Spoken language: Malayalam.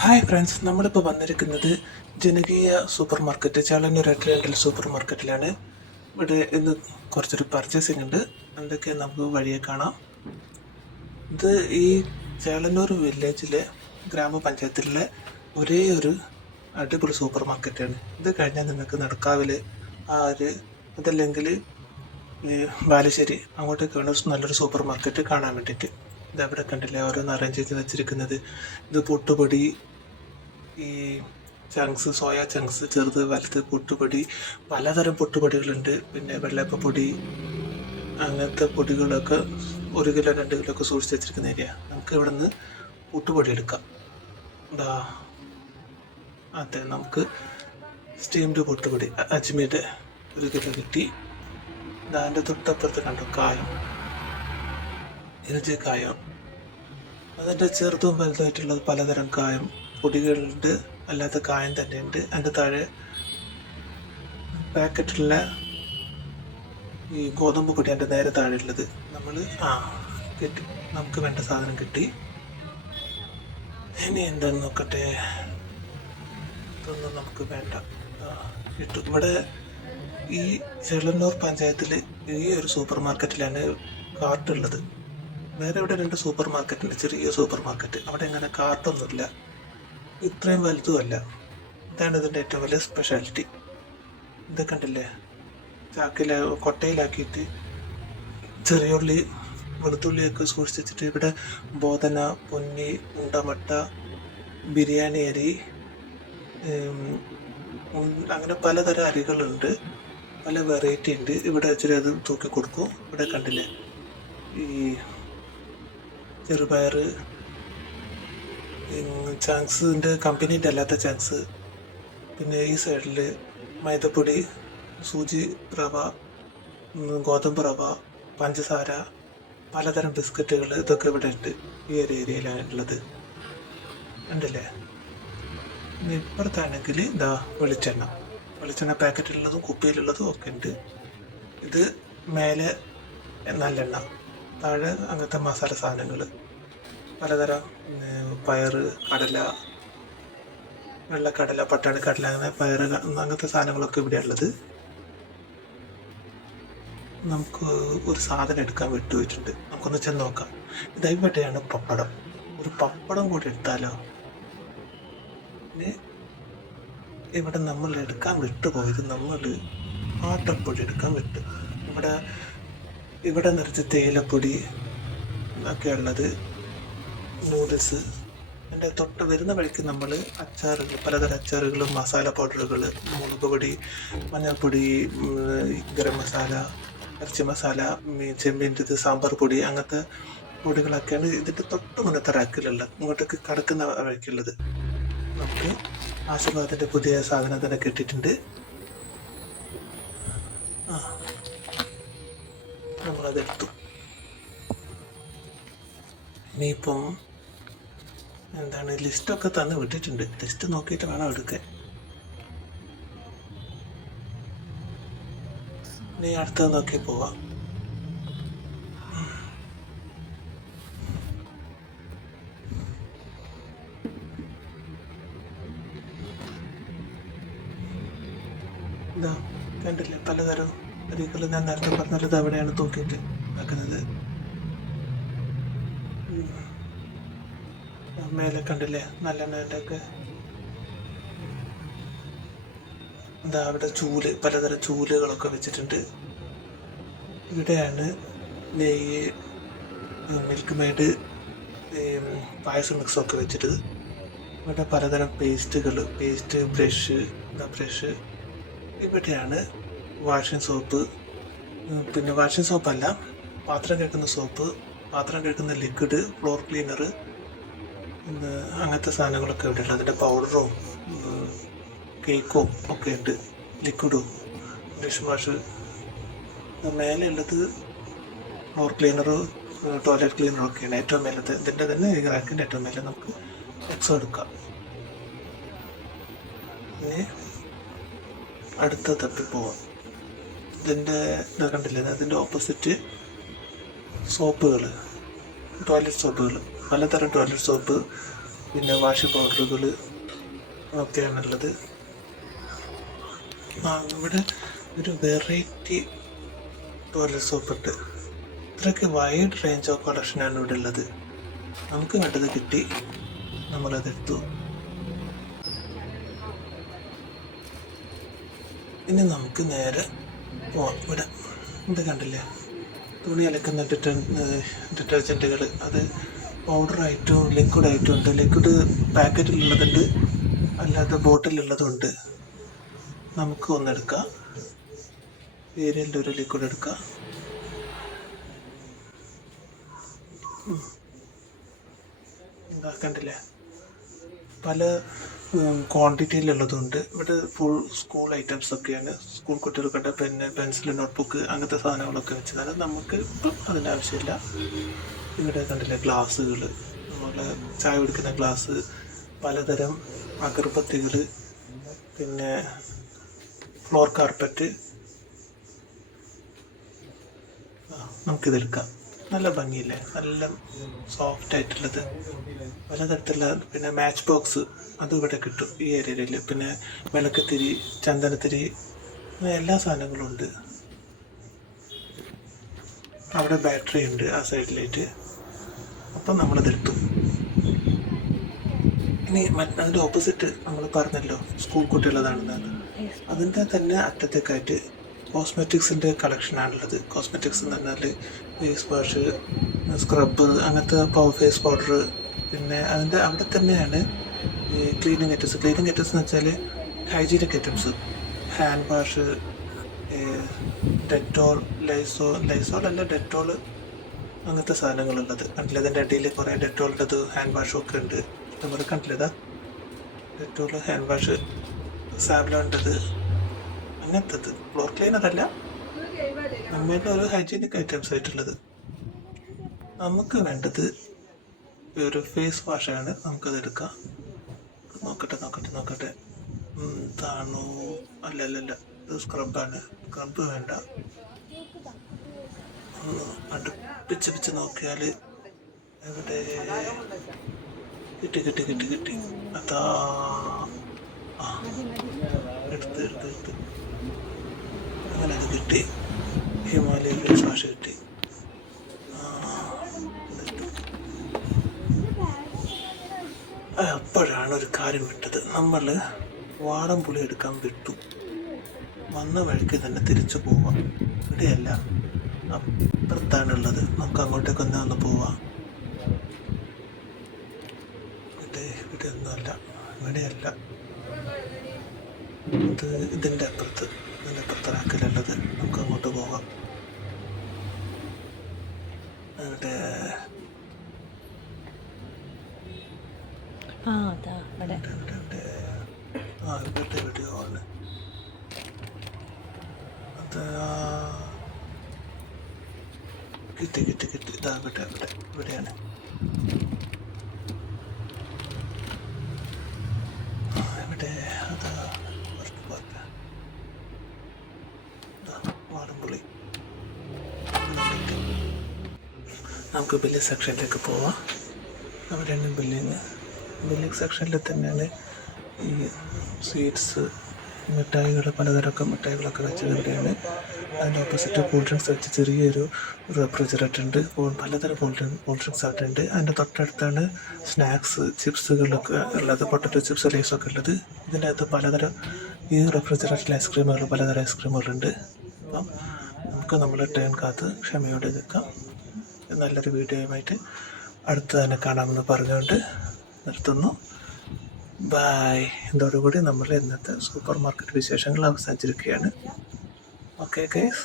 ഹായ് ഫ്രണ്ട്സ്, നമ്മളിപ്പോൾ വന്നിരിക്കുന്നത് ജനകീയ സൂപ്പർ മാർക്കറ്റ് ചേളന്നൂർ റെറ്റൽ സൂപ്പർ മാർക്കറ്റിലാണ്. ഇവിടെ ഇന്ന് കുറച്ചൊരു പർച്ചേസിംഗ് ഉണ്ട്. എന്തൊക്കെ നമുക്ക് വഴിയെ കാണാം. ഇത് ഈ ചേളന്നൂർ വില്ലേജിലെ ഗ്രാമപഞ്ചായത്തിലെ ഒരേ ഒരു അടിപൊളി സൂപ്പർ മാർക്കറ്റാണ്. ഇത് കഴിഞ്ഞാൽ നിങ്ങൾക്ക് നടക്കാവിൽ അതല്ലെങ്കിൽ ബാലുശ്ശേരി അങ്ങോട്ടേക്കാണ് നല്ലൊരു സൂപ്പർ മാർക്കറ്റ് കാണാൻ വേണ്ടിയിട്ട്. ഇതെവിടെ കണ്ടില്ലേ ഓരോന്ന് അറേഞ്ച് ചെയ്ത് വെച്ചിരിക്കുന്നത്. ഇത് പൊട്ടുപൊടി, ഈ ചങ്ക്സ്, സോയ ചങ്ക്സ്, ചെറുത് വലുത് പൊട്ടുപൊടി, പലതരം പൊട്ടുപൊടികളുണ്ട്. പിന്നെ വെള്ളയപ്പപ്പൊടി, അങ്ങനത്തെ പൊടികളൊക്കെ 1 കിലോ 2 കിലോ ഒക്കെ സൂക്ഷിച്ച് വെച്ചിരിക്കുന്ന ഏരിയ. നമുക്ക് ഇവിടെ നിന്ന് പൊട്ടുപൊടി എടുക്കാം. അതെ, നമുക്ക് സ്റ്റീംഡ് പൊട്ടുപൊടി അജ്മീൻ്റെ 1 കിലോ കിട്ടി. അതിൻ്റെ തൊട്ടപ്പുറത്ത് കണ്ടു കായം, ഇഞ്ചി കായം. അതിൻ്റെ ചെറുതും വലുതായിട്ടുള്ളത് പലതരം കായം പൊടികളുണ്ട്, അല്ലാത്ത കായം തന്നെയുണ്ട്. അതിൻ്റെ താഴെ പാക്കറ്റുള്ള ഈ ഗോതമ്പ് പൊടി അതിൻ്റെ നേരെ താഴെ ഉള്ളത് നമ്മൾ കിട്ടി. നമുക്ക് വേണ്ട സാധനം കിട്ടി. ഇനി എന്താണെന്ന് നോക്കട്ടെ. ഇതൊന്നും നമുക്ക് വേണ്ട, കിട്ടും. ഇവിടെ ഈ ചേളന്നൂർ പഞ്ചായത്തിൽ ഈ ഒരു സൂപ്പർ മാർക്കറ്റിലാണ് കാർട്ടുള്ളത്. വേറെ ഇവിടെ 2 സൂപ്പർ മാർക്കറ്റ് ഉണ്ട്, ചെറിയ സൂപ്പർ മാർക്കറ്റ്. അവിടെ ഇങ്ങനെ കാർട്ടൊന്നുമില്ല, ഇത്രയും വലുതുമല്ല. ഇതാണ് ഇതിൻ്റെ ഏറ്റവും വലിയ സ്പെഷ്യാലിറ്റി. ഇത് കണ്ടില്ലേ, കൊട്ടയിലാക്കിയിട്ട് ചെറിയുള്ളി വെളുത്തുള്ളിയൊക്കെ സൂക്ഷിച്ച് വെച്ചിട്ട് ഇവിടെ ബോധന, പൊന്നി, ഉണ്ടമട്ട, ബിരിയാണി അരി, അങ്ങനെ പലതരം അരികളുണ്ട്, പല വെറൈറ്റി ഉണ്ട്. ഇവിടെ ഇച്ചിരി അത് തൂക്കി കൊടുക്കും. ഇവിടെ കണ്ടില്ലേ ഈ ചെറുപയർ, ചാങ്ക്സിൻ്റെ കമ്പനീൻ്റെ അല്ലാത്ത ചാങ്ക്സ്. പിന്നെ ഈ സൈഡിൽ മൈദപ്പൊടി, സൂചി റവ, ഗോതമ്പ് റവ, പഞ്ചസാര, പലതരം ബിസ്ക്കറ്റുകൾ, ഇതൊക്കെ ഇവിടെ ഉണ്ട്. ഈ ഒരു ഏരിയയിലാണ് ഉള്ളത്. ഉണ്ടല്ലേ. ഇപ്പുറത്താണെങ്കിൽ ഇതാ വെളിച്ചെണ്ണ പാക്കറ്റിലുള്ളതും കുപ്പിയിലുള്ളതും ഒക്കെ ഉണ്ട്. ഇത് മേലെ നല്ലെണ്ണ, താഴെ അങ്ങനത്തെ മസാല സാധനങ്ങൾ, പലതരം പയറ്, കടല, വെള്ളക്കടല, പട്ടാണിക്കടല, അങ്ങനെ പയറ്, അങ്ങനത്തെ സാധനങ്ങളൊക്കെ ഇവിടെ ഉള്ളത്. നമുക്ക് ഒരു സാധനം എടുക്കാൻ വിട്ടുപോയിട്ടുണ്ട്, നമുക്കൊന്ന് ചെന്ന് നോക്കാം. ഇവിടെയാണ് പപ്പടം. ഒരു പപ്പടം കൂടി എടുത്താലോ. ഇവിടെ നമ്മൾ എടുക്കാൻ വിട്ടുപോയത്, നമ്മൾ ആട്ടപ്പൊടി എടുക്കാൻ വിട്ടു. ഇവിടെ നിറച്ച് തേയിലപ്പൊടി ഒക്കെ ഉള്ളത്, നൂഡിൽസ്. എൻ്റെ തൊട്ട് വരുന്ന വഴിക്ക് നമ്മൾ അച്ചാറുകൾ, പലതരം അച്ചാറുകളും മസാല പൗഡറുകൾ, മുളക് പൊടി, മഞ്ഞൾപ്പൊടി, ഗരം മസാല, ഇറച്ചി മസാല, ചെമ്മീൻ്റെ സാമ്പാർ പൊടി, അങ്ങനത്തെ പൊടികളൊക്കെയാണ് ഇതിൻ്റെ തൊട്ട് മുന്നത്തെ റാക്കിലുള്ളത്, ഇങ്ങോട്ടേക്ക് കടക്കുന്ന വഴിക്കുള്ളത്. നമുക്ക് ആശീർവാദത്തിൻ്റെ പുതിയ സാധനം തന്നെ കിട്ടിയിട്ടുണ്ട്. നമ്മളതെടുത്തു. ഇനിയിപ്പം എന്താണ്, ലിസ്റ്റൊക്കെ തന്ന് വിട്ടിട്ടുണ്ട്. ലിസ്റ്റ് നോക്കിയിട്ട് വേണം എടുക്കാൻ. ഇനി അടുത്തത് നോക്കി പോവാം. ഇതാ കണ്ടില്ലേ, പലതരം അരികൾ. ഞാൻ നേരത്തെ പറഞ്ഞത് അവിടെയാണ് തൂക്കിയിട്ട് വെക്കുന്നത്. മേലെ കണ്ടില്ലേ നല്ലെണ്ണൻ്റെ ഒക്കെ. എന്താ അവിടെ ചൂല്, പലതരം ചൂലുകളൊക്കെ വെച്ചിട്ടുണ്ട്. ഇവിടെയാണ് നെയ്യ്, മിൽക്ക് മെയ്ഡ്, പായസം മിക്സൊക്കെ വെച്ചിട്ട്. ഇവിടെ പലതരം പേസ്റ്റ്, ബ്രഷ്. ഇവിടെയാണ് വാഷിംഗ് സോപ്പ്, പിന്നെ വാഷിംഗ് സോപ്പല്ല, പാത്രം കഴുകുന്ന സോപ്പ്, പാത്രം കഴുകുന്ന ലിക്വിഡ്, ഫ്ലോർ ക്ലീനർ, അങ്ങനത്തെ സാധനങ്ങളൊക്കെ ഇവിടെ ഉണ്ട്. അതിൻ്റെ പൗഡറും കേക്കും ഒക്കെ ഉണ്ട്, ലിക്വിഡും, ഡിഷ് വാഷ്. മേലെ ഉള്ളത് ഫ്ലോർ ക്ലീനർ, ടോയ്ലറ്റ് ക്ലീനർ ഒക്കെയാണ് ഏറ്റവും മേലത്തെ. ഇതിൻ്റെ തന്നെ ഈ റാക്കിൻ്റെ ഏറ്റവും മേലെ നമുക്ക് എക്സോ എടുക്കാം. ഇനി അടുത്ത തപ്പി പോവാം. ഇതിൻ്റെ കണ്ടില്ലേ, അതിൻ്റെ ഓപ്പോസിറ്റ് സോപ്പുകൾ, ടോയ്ലറ്റ് സോപ്പുകൾ, പലതരം ടോയ്ലറ്റ് സോപ്പ്, പിന്നെ വാഷ് പൗഡറുകൾ ഒക്കെയാണുള്ളത്. ഇവിടെ ഒരു വെറൈറ്റി ടോയ്ലറ്റ് സോപ്പിട്ട് ഇത്രയ്ക്ക് വൈഡ് റേഞ്ച് ഓഫ് കളക്ഷനാണ് ഇവിടെ ഉള്ളത്. നമുക്ക് വേണ്ടത് കിട്ടി, നമ്മളതെടുത്തു. ഇനി നമുക്ക് നേരെ പോവാം. ഇവിടെ കണ്ടില്ലേ, തുണി അലക്കുന്ന ഡിറ്റർജൻറ്റുകൾ. അത് പൗഡറായിട്ടും ലിക്വിഡായിട്ടും ഉണ്ട്. ലിക്വിഡ് പാക്കറ്റിലുള്ളതുണ്ട്, അല്ലാതെ ബോട്ടിലുള്ളതുണ്ട്. നമുക്ക് ഒന്നെടുക്കാം. ഏരിയലിൻ്റെ ഒരു ലിക്വിഡ് എടുക്കാം. കണ്ടില്ലേ, പല ക്വാണ്ടിറ്റിയിലുള്ളതുണ്ട്. ഇവിടെ ഫുൾ സ്കൂൾ ഐറ്റംസ് ഒക്കെയാണ്. സ്കൂൾ കുട്ടികൾക്കുണ്ട് പെന്ന്, പെൻസിൽ, നോട്ട്ബുക്ക്, അങ്ങനത്തെ സാധനങ്ങളൊക്കെ വെച്ചതാണ്. നമുക്ക് ഇപ്പം അതിൻ്റെ ആവശ്യമില്ല. ഇവിടെ കണ്ടില്ലേ ഗ്ലാസ്സുകൾ, നമ്മൾ ചായ കുടിക്കുന്ന ഗ്ലാസ്, പലതരം അഗർബത്തികൾ, പിന്നെ ഫ്ലോർ കാർപ്പറ്റ്. നമുക്കിതെടുക്കാം. നല്ല ഭംഗിയില്ലേ, നല്ല സോഫ്റ്റ് ആയിട്ടുള്ളത്, പലതരത്തിലുള്ള. പിന്നെ മാച്ച് ബോക്സ്, അതും ഇവിടെ കിട്ടും ഈ ഏരിയയിൽ. പിന്നെ വിളക്കത്തിരി, ചന്ദനത്തിരി, എല്ലാ സാധനങ്ങളും ഉണ്ട്. അവിടെ ബാറ്ററി ഉണ്ട് ആ സൈഡിലായിട്ട്. അപ്പം നമ്മളതെടുത്തു. ഇനി അതിൻ്റെ ഓപ്പോസിറ്റ് നമ്മൾ പറഞ്ഞല്ലോ സ്കൂൾ കുട്ടികളതാണെന്നാണ്. അതിൻ്റെ തന്നെ അറ്റത്തേക്കായിട്ട് കോസ്മെറ്റിക്സിൻ്റെ കളക്ഷനാണുള്ളത്. കോസ്മെറ്റിക്സ് എന്ന് പറഞ്ഞാൽ ഫേസ് വാഷ്, സ്ക്രബ്, അങ്ങനത്തെ ഫേസ് പൗഡർ. പിന്നെ അതിൻ്റെ അവിടെ തന്നെയാണ് ഈ ക്ലീനിങ് ഐറ്റംസ്. ക്ലീനിങ് ഐറ്റംസ് എന്ന് വെച്ചാൽ hygienic items, hand wash, Dettol, Lizol അല്ല ഡെറ്റോൾ, അങ്ങനത്തെ സാധനങ്ങളുള്ളത്. കണ്ടില്ല, അതിൻ്റെ അടിയിൽ കുറേ ഡെറ്റോളിൻ്റെത് ഹാൻഡ് വാഷും ഒക്കെ ഉണ്ട്. നമ്മൾ കണ്ടില്ലതാ ഡെറ്റോൾ ഹാൻഡ് വാഷ്, സാബ്ലോൻ്റെത്, അങ്ങനത്തത്. ഫ്ലോർ ക്ലീനറല്ല, നമ്മളുടെ ഒരു ഹൈജീനിക് ഐറ്റംസ് ആയിട്ടുള്ളത്. നമുക്ക് വേണ്ടത് ഒരു ഫേസ് വാഷാണ്. നമുക്കത് എടുക്കാം. നോക്കട്ടെ. താണോ? അല്ലല്ല, ഇത് സ്ക്രബാണ്. സ്ക്രബ് വേണ്ട. അടുപ്പിച്ച് നോക്കിയാൽ എവിടെ കിട്ടി. അതാ, എടുത്ത് അങ്ങനെ അത് കിട്ടി. ഹിമാലയ ഫേസ് വാഷ് കിട്ടി. അപ്പോഴാണ് ഒരു കാര്യം വിട്ടത്. നമ്മൾ വാടംപുളി എടുക്കാൻ വിട്ടു. വന്ന വഴിക്ക് തന്നെ തിരിച്ചു പോവാം. ഇവിടെയല്ല, അപ്പുറത്താണുള്ളത്. നമുക്ക് അങ്ങോട്ടേക്ക് ഒന്ന് പോവാം. ഇവിടെ ഒന്നുമല്ല, ഇവിടെയല്ല, ഇതിൻ്റെ അപ്പുറത്താക്കലുള്ളത്. നമുക്ക് അങ്ങോട്ട് പോകാം. ഇവിടെ ഇവിടുത്തെ വീഡിയോ ആണ്. അത് കിട്ടി. ഇതാകട്ടെ, ഇവിടെയാണ്. ഇവിടെ അതാ വാടംപുളി. നമുക്ക് ബില്ലിംഗ് സെക്ഷനിലേക്ക് പോവാം. അവിടെയാണ് ബില്ലിംഗ് സെക്ഷനിൽ തന്നെയാണ് ഈ സ്വീറ്റ്സ്, മിഠായികൾ, പലതരമൊക്കെ മിഠായികളൊക്കെ വെച്ചത് ഇവിടെയാണ്. അതിൻ്റെ ഓപ്പോസിറ്റ് കൂൾ ഡ്രിങ്ക്സ് വെച്ച് ചെറിയൊരു റെഫ്രിജറേറ്റർ ഉണ്ട്. പലതരം കൂൾ ഡ്രിങ്ക്സ് അവിടെ ഉണ്ട്. അതിൻ്റെ തൊട്ടടുത്താണ് സ്നാക്സ്, ചിപ്സുകളൊക്കെ ഉള്ളത്, പൊട്ടറ്റോ ചിപ്സ്, ലേസൊക്കെ ഉള്ളത്. ഇതിൻ്റെ അകത്ത് പലതരം ഈ റെഫ്രിജറേറ്ററിൽ പലതരം ഐസ്ക്രീമുകളുണ്ട്. അപ്പം നമുക്ക് നമ്മുടെ ടേൺ കാത്ത് ക്ഷമയോടെ നിൽക്കാം. നല്ലൊരു വീഡിയോയുമായിട്ട് അടുത്ത് തന്നെ കാണാമെന്ന് പറഞ്ഞുകൊണ്ട് നിർത്തുന്നു. ബായ്. ഇതോടുകൂടി നമ്മൾ ഇന്നത്തെ സൂപ്പർ മാർക്കറ്റ് വിശേഷങ്ങൾ അവസാനിച്ചിരിക്കുകയാണ്. Okay guys.